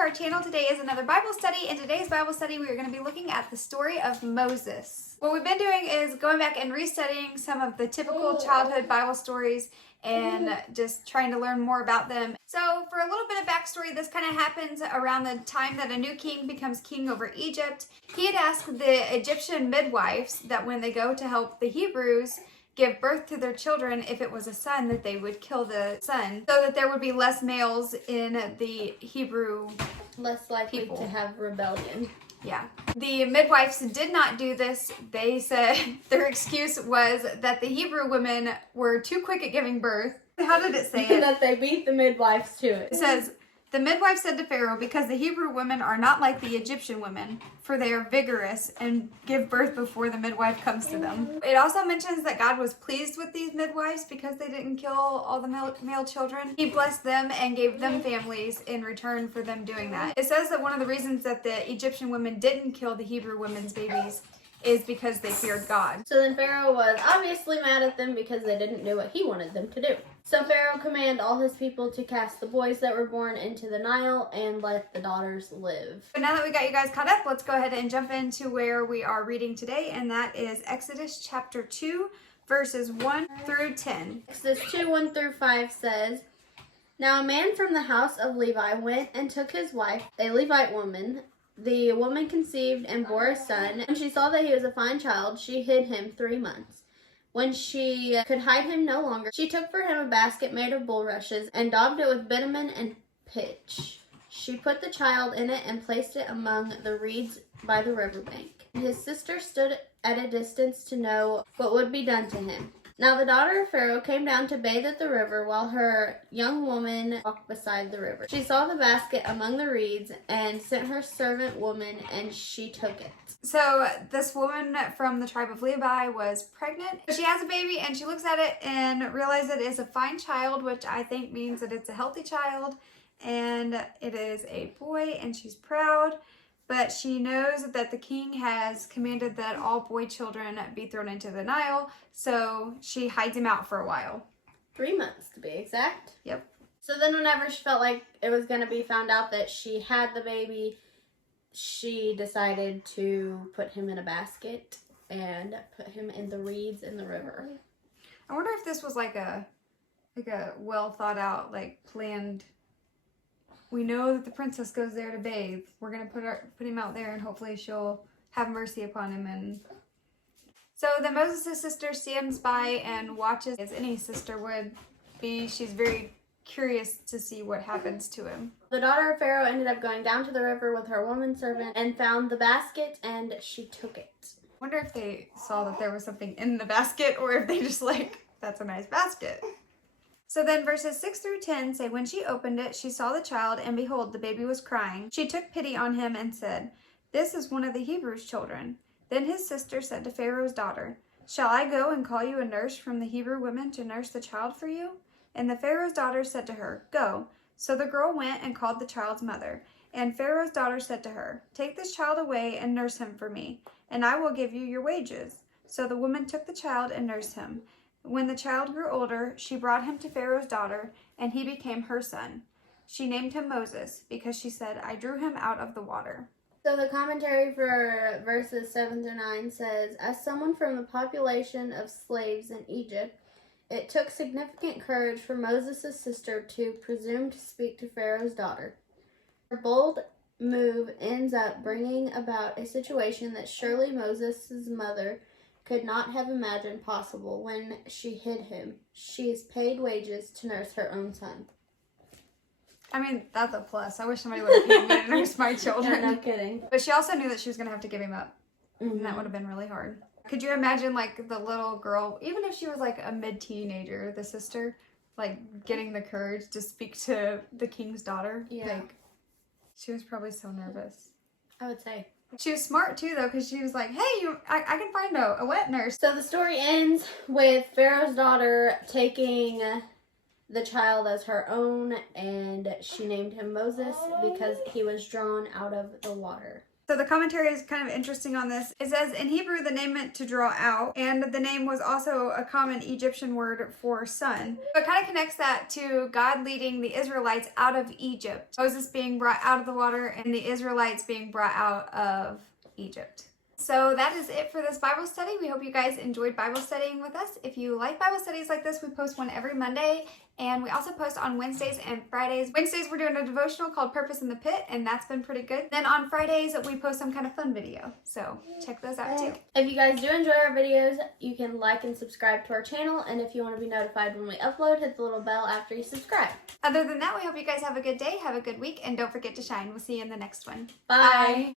to our channel. Today is another Bible study. In today's Bible study, we are going to be looking at the story of Moses. What we've been doing is going back and restudying some of the typical childhood Bible stories and just trying to learn more about them. So for a little bit of backstory, this kind of happens around the time that a new king becomes king over Egypt. He had asked the Egyptian midwives that when they go to help the Hebrews give birth to their children, if it was a son, that they would kill the son so that there would be less males in the Hebrew less likely people to have rebellion. Yeah. The midwives did not do this. They said their excuse was that the Hebrew women were too quick at giving birth. How did it say it? That they beat the midwives to it. It says, the midwife said to Pharaoh, because the Hebrew women are not like the Egyptian women, for they are vigorous and give birth before the midwife comes to them. It also mentions that God was pleased with these midwives because they didn't kill all the male children. He blessed them and gave them families in return for them doing that. It says that one of the reasons that the Egyptian women didn't kill the Hebrew women's babies is because they feared God. So then Pharaoh was obviously mad at them because they didn't do what he wanted them to do. So Pharaoh commanded all his people to cast the boys that were born into the Nile and let the daughters live. But now that we got you guys caught up, let's go ahead and jump into where we are reading today, and that is Exodus chapter 2, verses 1 through 10. Exodus 2, 1 through 5 says, Now a man from the house of Levi went and took his wife, a Levite woman. The woman conceived and bore a son. When she saw that he was a fine child, she hid him 3 months. When she could hide him no longer, she took for him a basket made of bulrushes and daubed it with bitumen and pitch. She put the child in it and placed it among the reeds by the riverbank. His sister stood at a distance to know what would be done to him. Now the daughter of Pharaoh came down to bathe at the river while her young woman walked beside the river. She saw the basket among the reeds and sent her servant woman, and she took it. So this woman from the tribe of Levi was pregnant. She has a baby and she looks at it and realizes it is a fine child, which I think means that it's a healthy child, and it is a boy, and she's proud. But she knows that the king has commanded that all boy children be thrown into the Nile, so she hides him out for a while. 3 months to be exact. Yep. So then whenever she felt like it was going to be found out that she had the baby, she decided to put him in a basket and put him in the reeds in the river. I wonder if this was like a well thought out, like planned. We know that the princess goes there to bathe. We're gonna put him out there, and hopefully she'll have mercy upon him. And so then Moses' sister stands by and watches, as any sister would be. She's very curious to see what happens to him. The daughter of Pharaoh ended up going down to the river with her woman servant and found the basket, and she took it. I wonder if they saw that there was something in the basket, or if they just like, that's a nice basket. So then verses 6 through 10 say, When she opened it, she saw the child, and behold, the baby was crying. She took pity on him and said, This is one of the Hebrews' children. Then his sister said to Pharaoh's daughter, Shall I go and call you a nurse from the Hebrew women to nurse the child for you? And the Pharaoh's daughter said to her, Go. So the girl went and called the child's mother. And Pharaoh's daughter said to her, Take this child away and nurse him for me, and I will give you your wages. So the woman took the child and nursed him. When the child grew older, she brought him to Pharaoh's daughter, and he became her son. She named him Moses, because she said, I drew him out of the water. So the commentary for verses 7 through 9 says, As someone from the population of slaves in Egypt, it took significant courage for Moses' sister to presume to speak to Pharaoh's daughter. Her bold move ends up bringing about a situation that surely Moses' mother could not have imagined possible when she hid him. She is paid wages to nurse her own son. I mean, that's a plus. I wish somebody would have paid me to nurse my children. Yeah, no kidding. But she also knew that she was going to have to give him up. Mm-hmm. And that would have been really hard. Could you imagine, like, the little girl, even if she was, like, a mid-teenager, the sister, like, getting the courage to speak to the king's daughter? Yeah. Like, she was probably so nervous. I would say. She was smart, too, though, because she was like, hey, I can find a wet nurse. So the story ends with Pharaoh's daughter taking the child as her own, and she named him Moses because he was drawn out of the water. So the commentary is kind of interesting on this. It says, in Hebrew, the name meant to draw out, and the name was also a common Egyptian word for sun. So it kind of connects that to God leading the Israelites out of Egypt. Moses being brought out of the water and the Israelites being brought out of Egypt. So that is it for this Bible study. We hope you guys enjoyed Bible studying with us. If you like Bible studies like this, we post one every Monday, and we also post on Wednesdays and Fridays. Wednesdays, we're doing a devotional called Purpose in the Pit, and that's been pretty good. Then on Fridays, we post some kind of fun video. So check those out too. If you guys do enjoy our videos, you can like and subscribe to our channel, and if you want to be notified when we upload, hit the little bell after you subscribe. Other than that, we hope you guys have a good day, have a good week, and don't forget to shine. We'll see you in the next one. Bye.